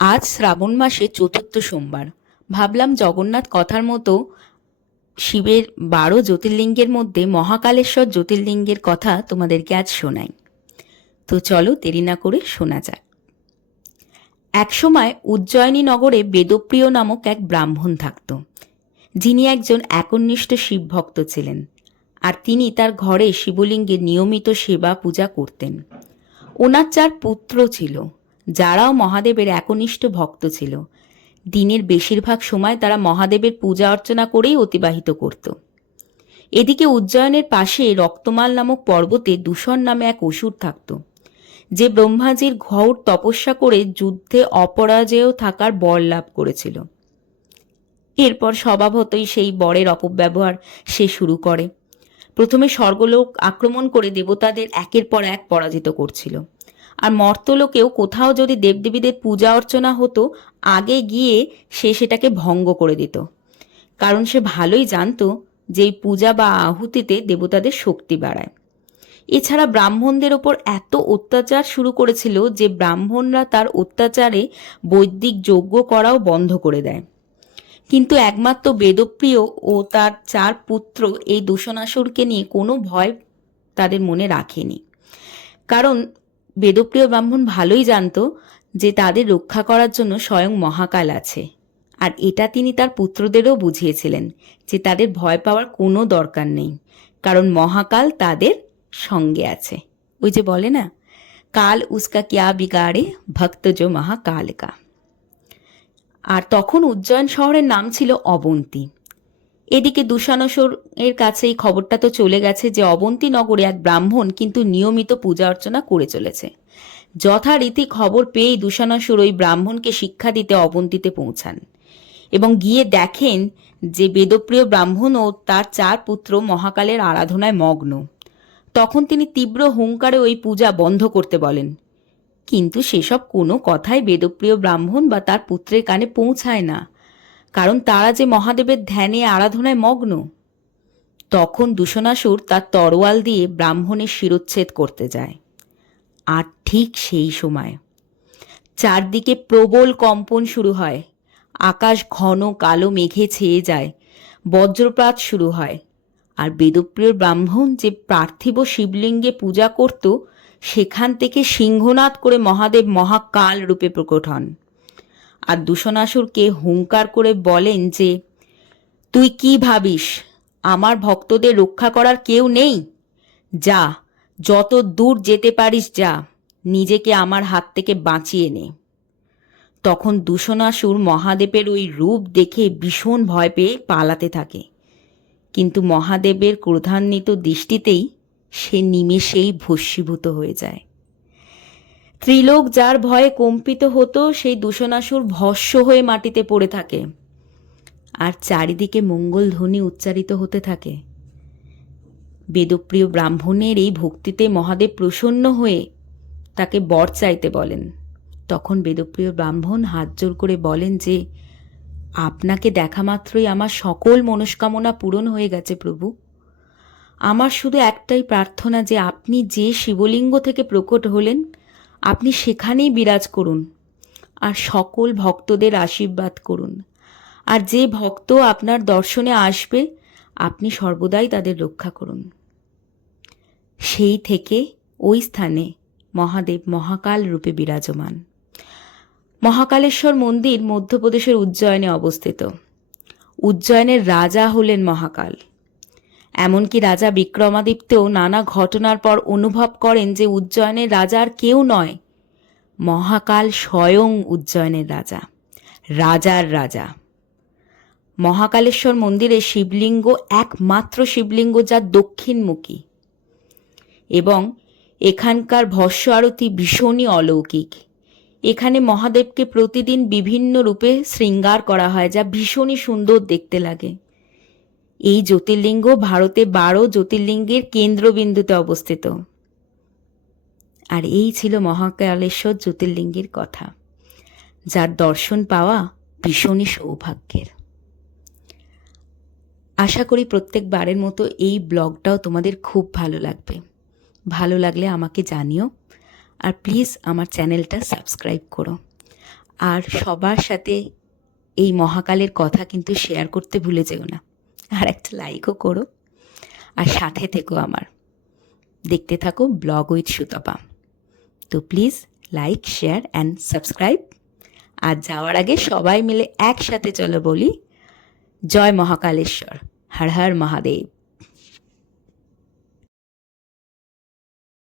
আজ শ্রাবণ মাসে চতুর্থ সোমবার। ভাবলাম জগন্নাথ কথার মতো শিবের বারো জ্যোতির্লিঙ্গের মধ্যে মহাকালেশ্বর জ্যোতির্লিঙ্গের কথা তোমাদেরকে আজ শোনাই। তো চলো দেরি না করে শোনা যাক। একসময় উজ্জয়িনী নগরে বেদপ্রিয় নামক এক ব্রাহ্মণ থাকত। যিনি একজন একনিষ্ঠ শিবভক্ত ছিলেন আর তিনি তার ঘরে শিবলিঙ্গের নিয়মিত সেবা পূজা করতেন। ওনার চার পুত্র ছিল। যারাও মহাদেবের একনিষ্ঠ ভক্ত ছিল। দিনের বেশিরভাগ সময় তারা মহাদেবের পূজা অর্চনা করেই অতিবাহিত করত। এদিকে উজ্জয়নের পাশে রক্তমাল নামক পর্বতে দূষণ নামে এক অসুর থাকত, যে ব্রহ্মাজির ঘর তপস্যা করে যুদ্ধে অপরাজেয় থাকার বর লাভ করেছিল। এরপর স্বভাবতই সেই বরের অপব্যবহার সে শুরু করে। প্রথমে স্বর্গলোক আক্রমণ করে দেবতাদের একের পর এক পরাজিত করছিল। আর মর্তলোকেও কোথাও যদি দেবদেবীদের পূজা অর্চনা হতো, আগে গিয়ে সে সেটাকে ভঙ্গ করে দিত। কারণ সে ভালোই জানতো যে পূজা বা আহুতিতে দেবতাদের শক্তি বাড়ায়। এছাড়া ব্রাহ্মণদের ওপর এত অত্যাচার শুরু করেছিল যে ব্রাহ্মণরা তার অত্যাচারে বৈদিক যজ্ঞ করাও বন্ধ করে দেয়। কিন্তু একমাত্র বেদপ্রিয় ও তার চার পুত্র এই দূষণাসুরকে নিয়ে কোনো ভয় তাদের মনে রাখেনি। কারণ বেদপ্রিয় ব্রাহ্মণ ভালোই জানতো যে তাদের রক্ষা করার জন্য স্বয়ং মহাকাল আছে। আর এটা তিনি তার পুত্রদেরও বুঝিয়েছিলেন যে তাদের ভয় পাওয়ার কোনো দরকার নেই, কারণ মহাকাল তাদের সঙ্গে আছে। ওই যে বলে না, কাল উস্কা ক্যা বিগাড়ে, ভক্ত জো মহাকাল কা। আর তখন উজ্জয়ন শহরের নাম ছিল অবন্তী। এদিকে দূষানসর এর কাছে এই খবরটা তো চলে গেছে যে অবন্তী নগরে এক ব্রাহ্মণ কিন্তু নিয়মিত পূজা অর্চনা করে চলেছে। যথারীতি খবর পেয়েই দূষানসুর ওই ব্রাহ্মণকে শিক্ষা দিতে অবন্তীতে পৌঁছান এবং গিয়ে দেখেন যে বেদপ্রিয় ব্রাহ্মণ ও তার চার পুত্র মহাকালের আরাধনায় মগ্ন। তখন তিনি তীব্র হুঙ্কারে ওই পূজা বন্ধ করতে বলেন। কিন্তু সেসব কোনো কথাই বেদপ্রিয় ব্রাহ্মণ বা তার পুত্রের কানে পৌঁছায় না। কারণ তারা যে মহাদেবের ধ্যানে আরাধনায় মগ্ন, তখন দূষণাসুর তার তরোয়াল দিয়ে ব্রাহ্মণের শিরোচ্ছেদ করতে যায়। আর ঠিক সেই সময় চারদিকে প্রবল কম্পন শুরু হয়। আকাশ ঘন কালো মেঘে ছেয়ে যায়। বজ্রপাত শুরু হয়। আর বেদপ্রিয় ব্রাহ্মণ যে পার্থিব শিবলিঙ্গে পূজা করত, সেখান থেকে সিংহনাদ করে মহাদেব মহাকাল রূপে প্রকট হন। আর দূষণাসুরকে হুঙ্কার করে বলেন যে, তুই কি ভাবিস? আমার ভক্তদের রক্ষা করার কেউ নেই? যা, যত দূর যেতে পারিস যা, নিজেকে আমার হাত থেকে বাঁচিয়ে নে। তখন দূষণাসুর মহাদেবের ওই রূপ দেখে ভীষণ ভয় পেয়ে পালাতে থাকে। কিন্তু মহাদেবের ক্রোধান্বিত দৃষ্টিতেই সে নিমেষেই ভস্মীভূত হয়ে যায়। ত্রিলোক যার ভয়ে কম্পিত হতো, সেই দূষণাসুর ভস্য হয়ে মাটিতে পড়ে থাকে। আর চারিদিকে মঙ্গল ধ্বনি উচ্চারিত হতে থাকে। বেদপ্রিয় ব্রাহ্মণের এই ভক্তিতে মহাদেব প্রসন্ন হয়ে তাকে বর চাইতে বলেন। তখন বেদপ্রিয় ব্রাহ্মণ হাত জোর করে বলেন যে, আপনাকে দেখা মাত্রই আমার সকল মনস্কামনা পূরণ হয়ে গেছে প্রভু। আমার শুধু একটাই প্রার্থনা যে আপনি যে শিবলিঙ্গ থেকে প্রকট হলেন আপনি সেখানেই বিরাজ করুন। আর সকল ভক্তদের আশীর্বাদ করুন। আর যে ভক্ত আপনার দর্শনে আসবে, আপনি সর্বদাই তাদের রক্ষা করুন। সেই থেকে ওই স্থানে মহাদেব মহাকাল রূপে বিরাজমান। মহাকালেশ্বর মন্দির মধ্যপ্রদেশের উজ্জয়নে অবস্থিত। উজ্জয়নের রাজা হলেন মহাকাল। এমনকি রাজা বিক্রমাদিত্যও নানা ঘটনার পর অনুভব করেন যে উজ্জয়নের রাজা আর কেউ নয়। মহাকাল স্বয়ং উজ্জয়নের রাজা, রাজার রাজা। মহাকালেশ্বর মন্দিরে শিবলিঙ্গ একমাত্র শিবলিঙ্গ যা দক্ষিণমুখী। এবং এখানকার ভস্য আরতি ভীষণই অলৌকিক। এখানে মহাদেবকে প্রতিদিন বিভিন্ন রূপে শৃঙ্গার করা হয় যা ভীষণই সুন্দর দেখতে লাগে। এই জ্যোতির্লিঙ্গ ভারতে বারো জ্যোতির্লিঙ্গের কেন্দ্রবিন্দুতে অবস্থিত। আর এই ছিল মহাকালেশ্বর জ্যোতির্লিঙ্গের কথা, যার দর্শন পাওয়া ভীষণই সৌভাগ্যের। আশা করি প্রত্যেকবারের মতো এই ব্লগটাও তোমাদের খুব ভালো লাগবে। ভালো লাগলে আমাকে জানিও, আর প্লিজ আমার চ্যানেলটা সাবস্ক্রাইব করো। আর সবার সাথে এই মহাকালের কথা কিন্তু শেয়ার করতে ভুলে যেও না। আর একটা লাইকও করো। আর সাথে থেকো আমার। দেখতে থাকো ব্লগ উইথ সুতপা। তো please like share and subscribe আর যাওয়ার আগে সবাই মিলে একসাথে চলো বলি, জয় মহাকালেশ্বর। হর হর মহাদেব।